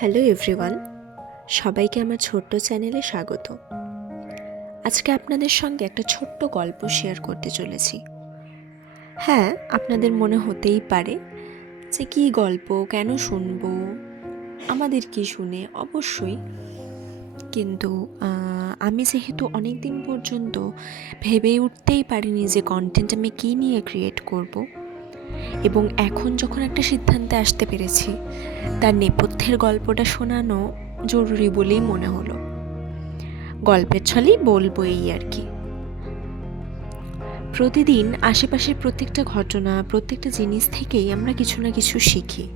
Hello everyone, সবাইকে আমার ছোট্ট চ্যানেলে স্বাগত। আজকে আপনাদের সঙ্গে একটা ছোট্ট গল্প শেয়ার করতে চলেছি। হ্যাঁ আপনাদের মনে হতেই পারে যে কী গল্প, কেন শুনব, আমাদের কি শুনে, অবশ্যই। কিন্তু আমি যেহেতু অনেক দিন পর্যন্ত ভেবে উঠতেই পারিনি যে কন্টেন্ট আমি কী নিয়ে ক্রিয়েট করব এবং এখন যখন একটা সিদ্ধান্তে আসতে পেরেছি, তার নেপথ্যের গল্পটা শোনানো জরুরি বলেই মনে হলো। গল্পের ছলেই বলব এই আর কি। প্রতিদিন আশেপাশের প্রত্যেকটা ঘটনা, প্রত্যেকটা জিনিস থেকেই আমরা কিছু না কিছু শিখি।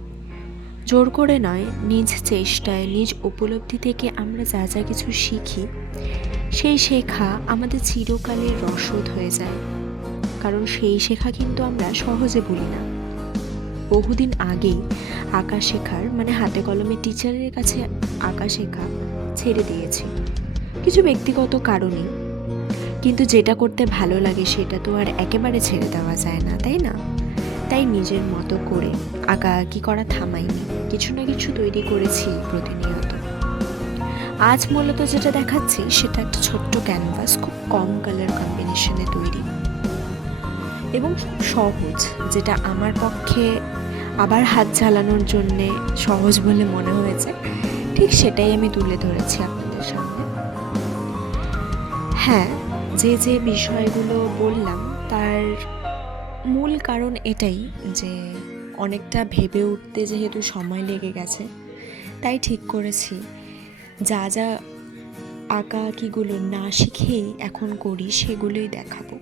জোর করে নয়, নিজ চেষ্টায়, নিজ উপলব্ধি থেকে আমরা যা যা কিছু শিখি, সেই শেখা আমাদের চিরকালের রসদ হয়ে যায়। কারণ সেই শেখা কিন্তু আমরা সহজে বলি না। বহুদিন আগেই আঁকা শেখার মানে হাতে কলমে টিচারের কাছে আঁকা শেখা ছেড়ে দিয়েছি। কিছু ব্যক্তিগত কারণে কিন্তু যেটা করতে ভালো লাগে সেটা তো আর একেবারে ছেড়ে দেওয়া যায় না, তাই না? তাই নিজের মতো করে আঁকা আঁকি করা থামাইনি। কিছু না কিছু তৈরি করেছি প্রতিনিয়ত। আজ মূলত যেটা দেখাচ্ছি সেটা একটা ছোট্ট ক্যানভাস খুব কম কালার কম্বিনেশনে তৈরি। এবং খুব সহজ, যেটা আমার পক্ষে আবার হাত চালানোর জন্যে সহজ বলে মনে হয়েছে। ঠিক সেটাই আমি তুলে ধরেছি আপনাদের সামনে। হ্যাঁ যে যে বিষয়গুলো বললাম, তার মূল কারণ এটাই যে অনেকটা ভেবে উঠতে যেহেতু সময় লেগে গেছে, তাই ঠিক করেছি। যা যা আঁকা আঁকিগুলো না শিখেই এখন করি, সেগুলোই দেখাবো।